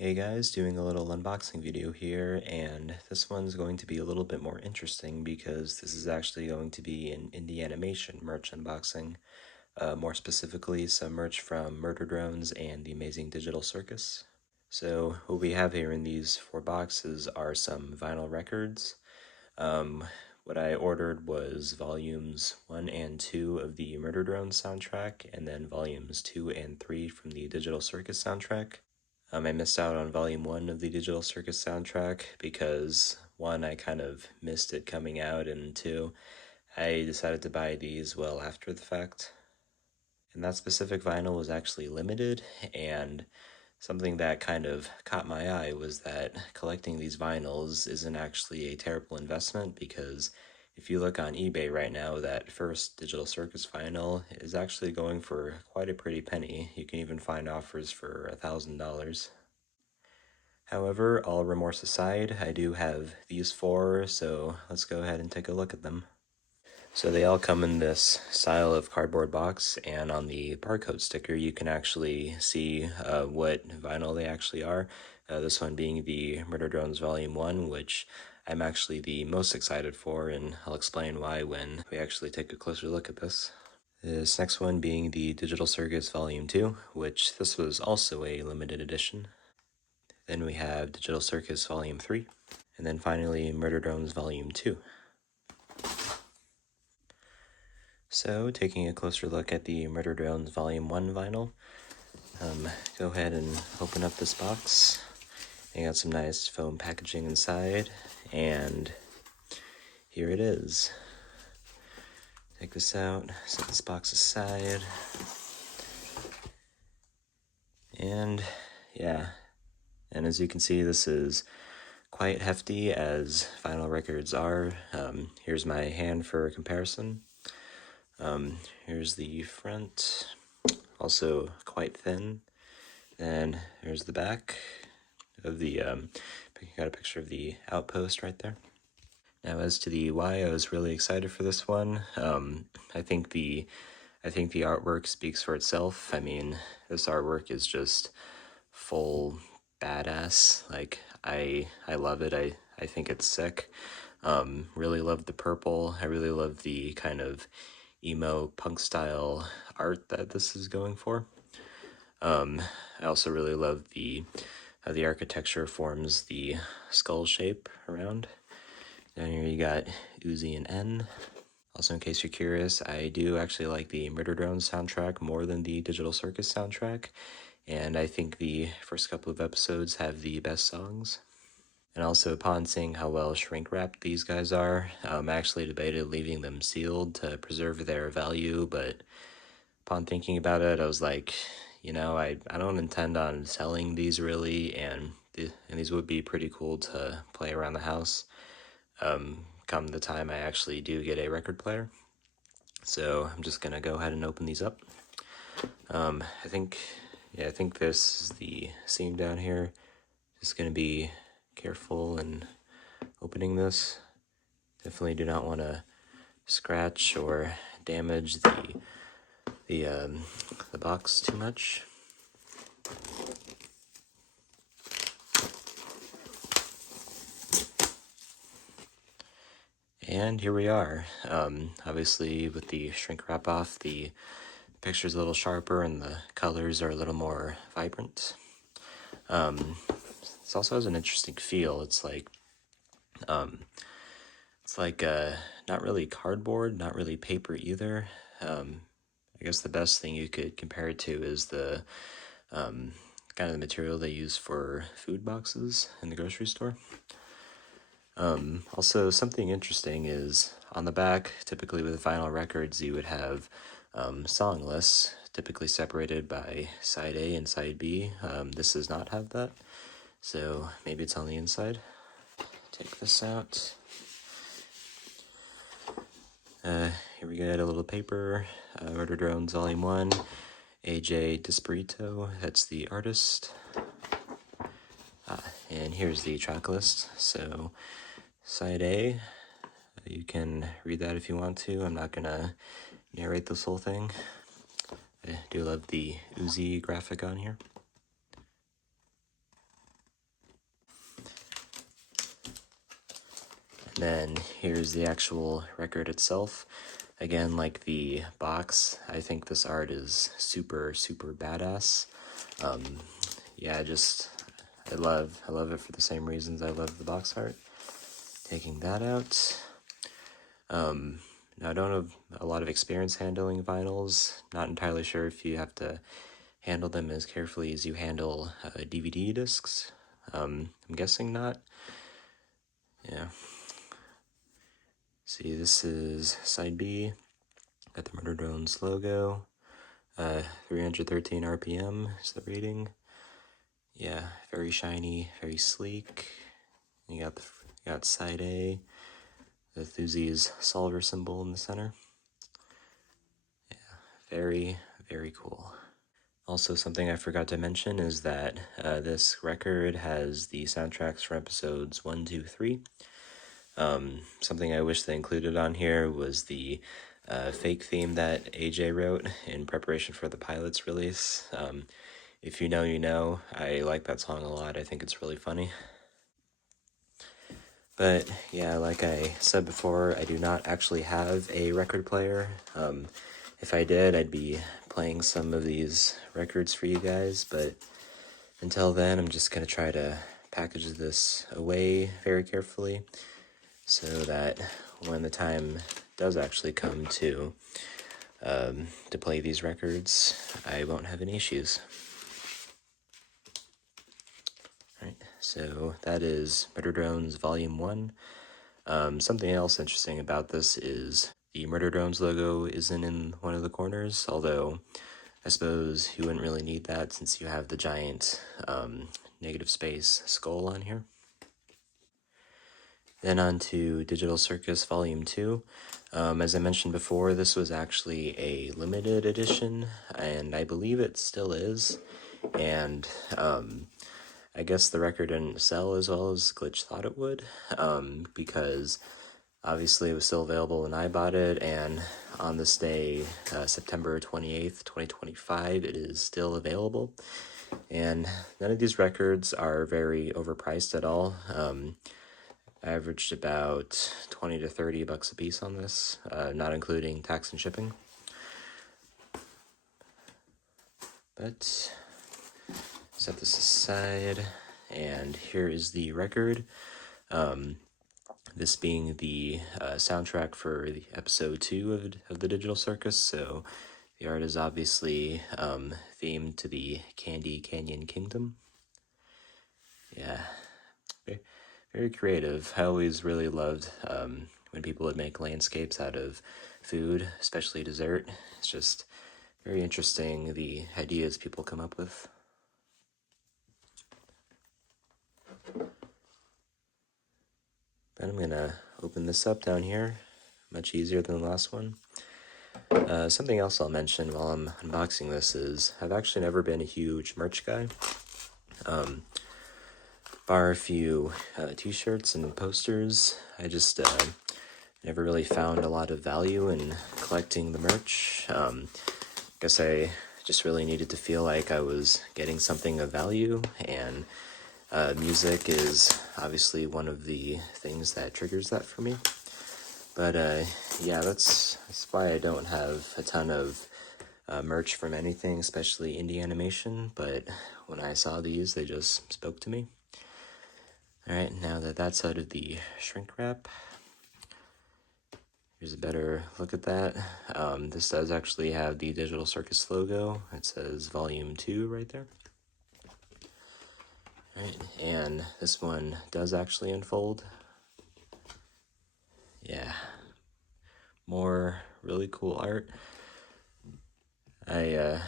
Hey guys, doing a little unboxing video here, and this one's going to be a little bit more interesting because this is actually going to be an indie animation merch unboxing. More specifically, some merch from Murder Drones and the Amazing Digital Circus. So what we have here in these 4 boxes are some vinyl records. What I ordered was volumes 1 and 2 of the Murder Drones soundtrack, and then volumes 2 and 3 from the Digital Circus soundtrack. I missed out on volume 1 of the Digital Circus soundtrack because 1, I kind of missed it coming out, and 2, I decided to buy these well after the fact. And that specific vinyl was actually limited, and something that kind of caught my eye was that collecting these vinyls isn't actually a terrible investment, because if you look on eBay right now, that first Digital Circus vinyl is actually going for quite a pretty penny. You can even find offers for $1,000. However, all remorse aside, I do have these 4, so let's go ahead and take a look at them. So they all come in this style of cardboard box, and on the barcode sticker you can actually see what vinyl they actually are. This one being the Murder Drones Volume 1, which I'm actually the most excited for, and I'll explain why when we actually take a closer look at this. This next one being the Digital Circus Volume 2, which this was also a limited edition. Then we have Digital Circus Volume 3, and then finally Murder Drones Volume 2. So, taking a closer look at the Murder Drones Volume 1 vinyl, go ahead and open up this box. They got some nice foam packaging inside, and here it is. Take this out, set this box aside, and yeah, and as you can see, this is quite hefty, as vinyl records are. Here's my hand for comparison. Here's the front, also quite thin. Then here's the back of the, got a picture of the outpost right there. Now, as to the why I was really excited for this one, I think the artwork speaks for itself. I mean, this artwork is just full badass. Like, I love it. I think it's sick. Really love the purple. I really love the kind of emo punk style art that this is going for. I also really love how the architecture forms the skull shape around. Down here you got Uzi and N. Also, in case you're curious, I do actually like the Murder Drones soundtrack more than the Digital Circus soundtrack, and I think the first couple of episodes have the best songs. And also, upon seeing how well shrink-wrapped these guys are, I actually debated leaving them sealed to preserve their value, but upon thinking about it, I was like, you know, I don't intend on selling these really, and these would be pretty cool to play around the house come the time I actually do get a record player. So I'm just gonna go ahead and open these up. I think this is the seam down here. Just gonna be careful in opening this. Definitely do not want to scratch or damage the box too much. And here we are. Obviously, with the shrink wrap off, the picture's a little sharper and the colors are a little more vibrant. This also has an interesting feel. It's like not really cardboard, not really paper either. I guess the best thing you could compare it to is the kind of the material they use for food boxes in the grocery store. Also, something interesting is on the back, typically with vinyl records, you would have song lists, typically separated by side A and side B. This does not have that, so maybe it's on the inside. Take this out. Here we get a little paper, Murder Drones Volume 1, AJ Desperito, that's the artist. And here's the track list. So, side A, you can read that if you want to. I'm not gonna narrate this whole thing. I do love the Uzi graphic on here. Then here's the actual record itself. Again, like the box, I think this art is super, super badass. Yeah, I love it for the same reasons I love the box art. Taking that out. Now I don't have a lot of experience handling vinyls. Not entirely sure if you have to handle them as carefully as you handle DVD discs. I'm guessing not. Yeah. See, this is side B. Got the Murder Drones logo. 313 RPM is the rating. Yeah, very shiny, very sleek. You got side A, the Thuzi's solver symbol in the center. Yeah, very, very cool. Also, something I forgot to mention is that this record has the soundtracks for episodes 1, 2, 3. Something I wish they included on here was the fake theme that AJ wrote in preparation for the pilot's release. If you know, you know. I like that song a lot. I think it's really funny. But yeah, like I said before, I do not actually have a record player. If I did, I'd be playing some of these records for you guys, but until then, I'm just going to try to package this away very carefully so that when the time does actually come to play these records, I won't have any issues. Right, so that is Murder Drones Volume 1. Something else interesting about this is the Murder Drones logo isn't in one of the corners, although I suppose you wouldn't really need that since you have the giant negative space skull on here. Then on to Digital Circus Volume 2. As I mentioned before, this was actually a limited edition, and I believe it still is. And I guess the record didn't sell as well as Glitch thought it would, because obviously it was still available when I bought it, and on this day, September 28th, 2025, it is still available. And none of these records are very overpriced at all. I averaged about 20 to 30 bucks a piece on this, not including tax and shipping. But set this aside, and here is the record. This being the soundtrack for the episode 2 of the Digital Circus, so the art is obviously themed to the Candy Canyon Kingdom. Yeah, very, very creative. I always really loved when people would make landscapes out of food, especially dessert. It's just very interesting, the ideas people come up with. Then I'm gonna open this up down here, much easier than the last one. Something else I'll mention while I'm unboxing this is I've actually never been a huge merch guy. Bar a few t-shirts and posters, I just never really found a lot of value in collecting the merch. Guess I just really needed to feel like I was getting something of value, and music is obviously one of the things that triggers that for me. But yeah, that's why I don't have a ton of merch from anything, especially indie animation, but when I saw these, they just spoke to me. Alright, now that that's out of the shrink wrap, here's a better look at that. This does actually have the Digital Circus logo. It says Volume 2 right there. Alright, and this one does actually unfold. Yeah, more really cool art. I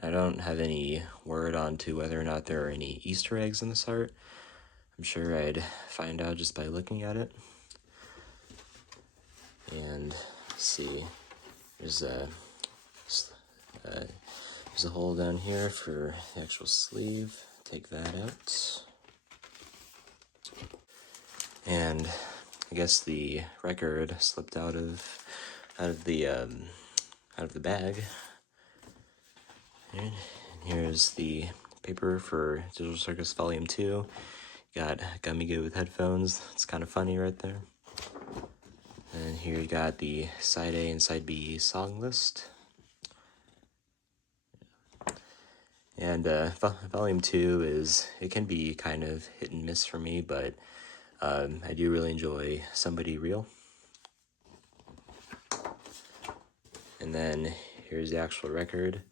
don't have any word on to whether or not there are any Easter eggs in this art. I'm sure I'd find out just by looking at it. And let's see, there's a hole down here for the actual sleeve. Take that out. And I guess the record slipped out of the bag. And here's the paper for Digital Circus Volume 2. Got Gummy Goo with headphones. It's kind of funny right there. And here you got the side A and side B song list. And volume 2 it can be kind of hit and miss for me, but I do really enjoy Somebody Real. And then here's the actual record.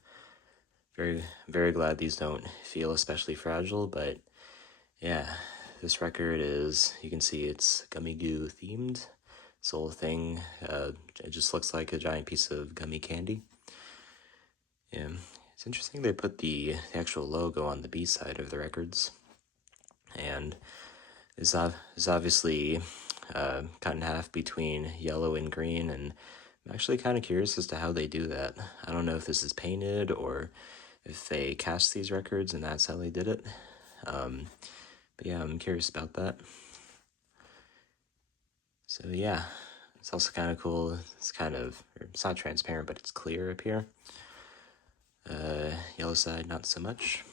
Very, very glad these don't feel especially fragile, but yeah, this record is, you can see it's gummy goo themed. This whole thing, it just looks like a giant piece of gummy candy. Yeah, it's interesting they put the actual logo on the B side of the records. And it's obviously cut in half between yellow and green, and I'm actually kind of curious as to how they do that. I don't know if this is painted or if they cast these records and that's how they did it. But yeah, I'm curious about that. So yeah, it's also kind of cool. It's not transparent, but it's clear up here. Yellow side, not so much.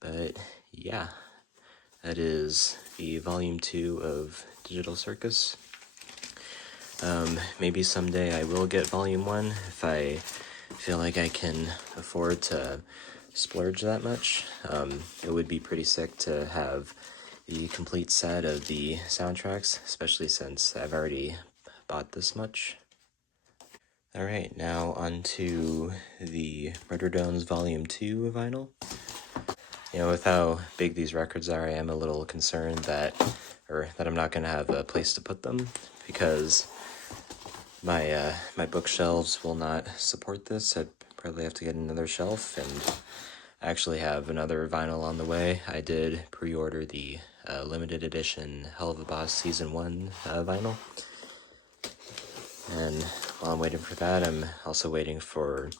But yeah, that is the volume 2 of Digital Circus. Maybe someday I will get volume 1 if I feel like I can afford to splurge that much. It would be pretty sick to have the complete set of the soundtracks, especially since I've already bought this much. Alright, now on to the Murderdomes Volume 2 vinyl. With how big these records are, I am a little concerned that I'm not going to have a place to put them, because my bookshelves will not support this. I'd probably have to get another shelf, and I actually have another vinyl on the way. I did pre-order the limited edition Hell of a Boss Season 1 vinyl. And while I'm waiting for that, I'm also waiting for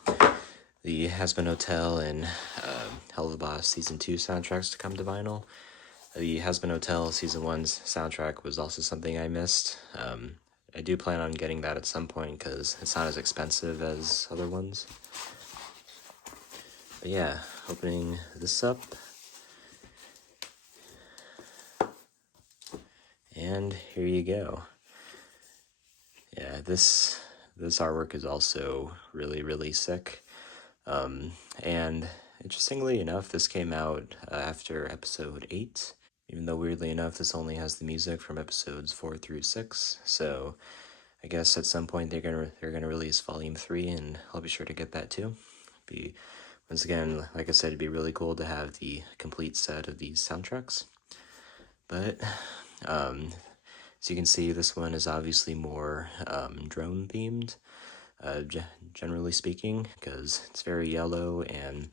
the Has-Been Hotel and Hell of a Boss Season 2 soundtracks to come to vinyl. The Has-Been Hotel Season 1's soundtrack was also something I missed. I do plan on getting that at some point because it's not as expensive as other ones. But yeah, opening this up. And here you go. Yeah, this artwork is also really, really sick. And interestingly enough, this came out after episode 8, even though weirdly enough, this only has the music from episodes 4 through 6. So I guess at some point they're gonna release volume 3, and I'll be sure to get that too. Once again, like I said, it'd be really cool to have the complete set of these soundtracks. But as you can see, this one is obviously more drone themed, generally speaking, because it's very yellow. And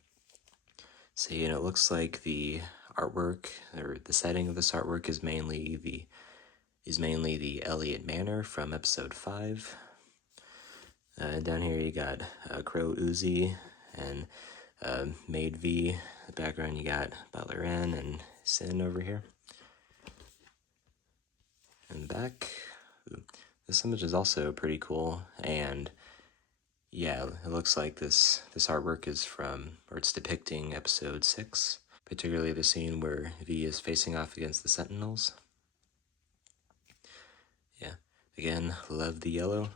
see, and it looks like the artwork, or the setting of this artwork, is mainly the Elliott Manor from episode 5. Down here you got Crow Uzi and Maid V. In the background you got Butler N and Sin over here. And back, this image is also pretty cool, and yeah, it looks like this artwork is from, or it's depicting episode 6, particularly the scene where V is facing off against the Sentinels. Yeah, again, love the yellow.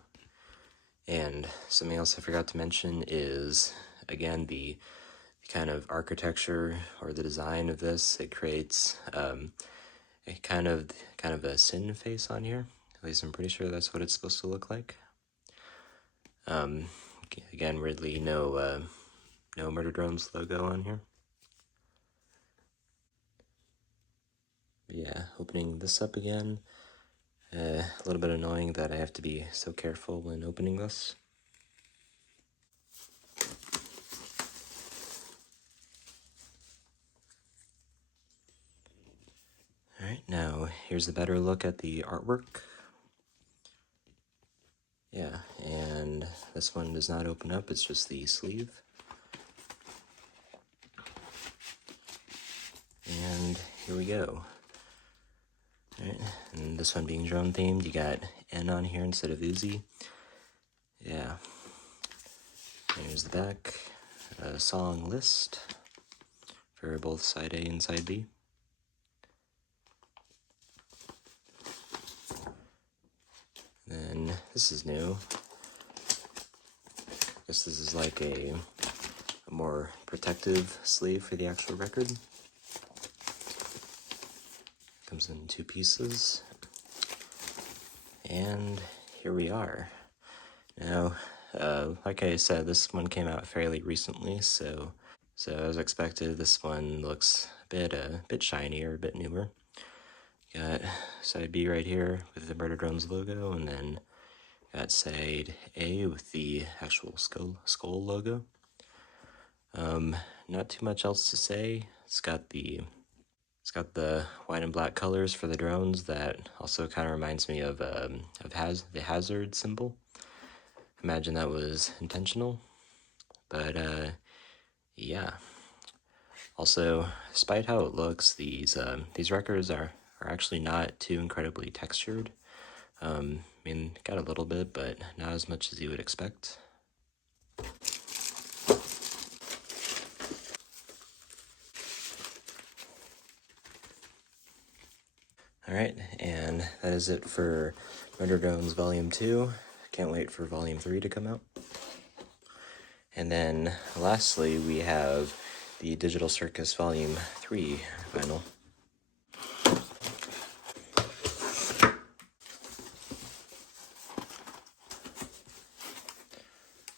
And something else I forgot to mention is, again, the kind of architecture or the design of this. It creates a kind of a sin face on here. At least I'm pretty sure that's what it's supposed to look like. Again, weirdly, no Murderdromes logo on here. But yeah, opening this up again. A little bit annoying that I have to be so careful when opening this. Alright, now here's a better look at the artwork. Yeah, and this one does not open up, it's just the sleeve. And here we go. Alright, and this one being drone themed, you got N on here instead of Uzi. Yeah. Here's the back. Song list for both side A and side B. Then this is new. I guess this is like a more protective sleeve for the actual record. Comes in 2 pieces. And here we are. Now, like I said, this one came out fairly recently, so as expected, this one looks a bit shinier, a bit newer. Got side B right here with the Murder Drones logo, and then got side A with the actual skull logo. Not too much else to say. It's got the white and black colors for the drones that also kind of reminds me of the hazard symbol. Imagine that was intentional, but yeah. Also, despite how it looks, these records are actually not too incredibly textured. I mean, got a little bit, but not as much as you would expect. Alright, and that is it for Murder Drones Volume 2. Can't wait for Volume 3 to come out. And then, lastly, we have the Digital Circus Volume 3 vinyl.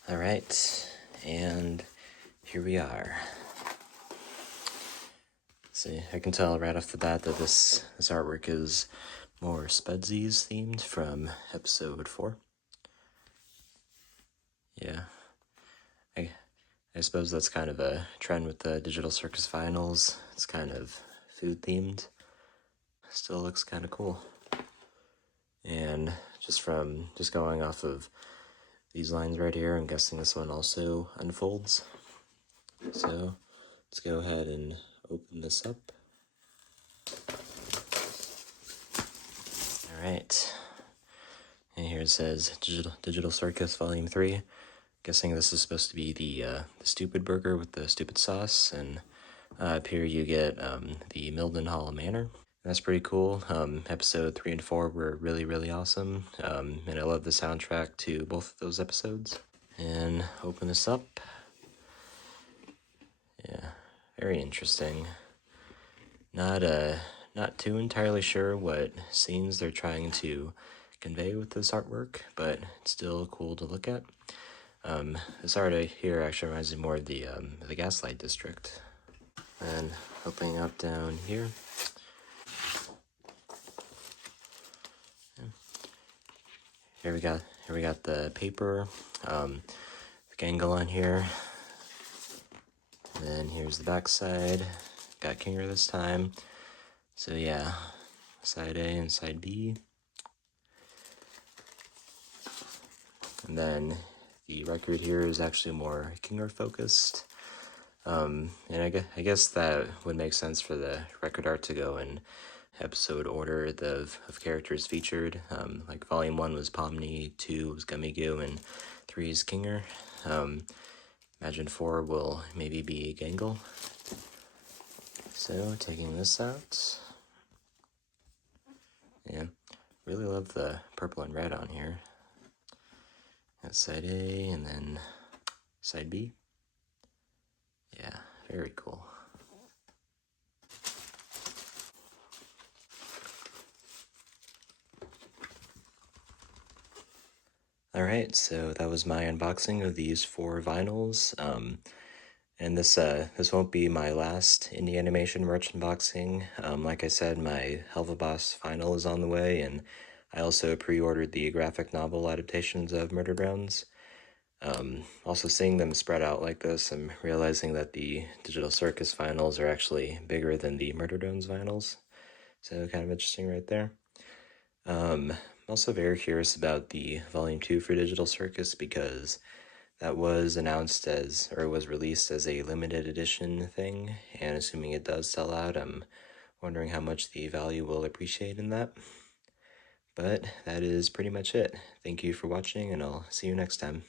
Alright, and here we are. See, I can tell right off the bat that this artwork is more Spudsies themed from episode 4. Yeah. I suppose that's kind of a trend with the Digital Circus vinyls. It's kind of food themed. Still looks kind of cool. And just going off of these lines right here, I'm guessing this one also unfolds. So let's go ahead and open this up. Alright. And here it says Digital Circus Volume 3. Guessing this is supposed to be the stupid burger with the stupid sauce. And up here you get the Mildenhall Manor. That's pretty cool. Episode 3 and 4 were really, really awesome. And I love the soundtrack to both of those episodes. And open this up. Yeah, very interesting. Not too entirely sure what scenes they're trying to convey with this artwork, but it's still cool to look at. This art here actually reminds me more of the Gaslight District. And opening up down here. Here we got the paper, the gangle on here. And then here's the back side. Got Kinger this time. So yeah, side A and side B. And then the record here is actually more Kinger focused. And I guess that would make sense for the record art to go in episode order of characters featured. Like Volume 1 was Pomni, 2 was Gummy Goo, and 3 is Kinger. Imagine 4 will maybe be Gangle. So, taking this out. Yeah, really love the purple and red on here. That's side A and then side B. Yeah, very cool. Alright, so that was my unboxing of these 4 vinyls. And this won't be my last indie animation merch unboxing. Like I said, my Helva Boss vinyl is on the way, and I also pre-ordered the graphic novel adaptations of Murder Drones. Also seeing them spread out like this, I'm realizing that the Digital Circus vinyls are actually bigger than the Murder Drones vinyls. So kind of interesting right there. I'm also very curious about the Volume 2 for Digital Circus because that was announced was released as a limited edition thing, and assuming it does sell out, I'm wondering how much the value will appreciate in that. But that is pretty much it. Thank you for watching, and I'll see you next time.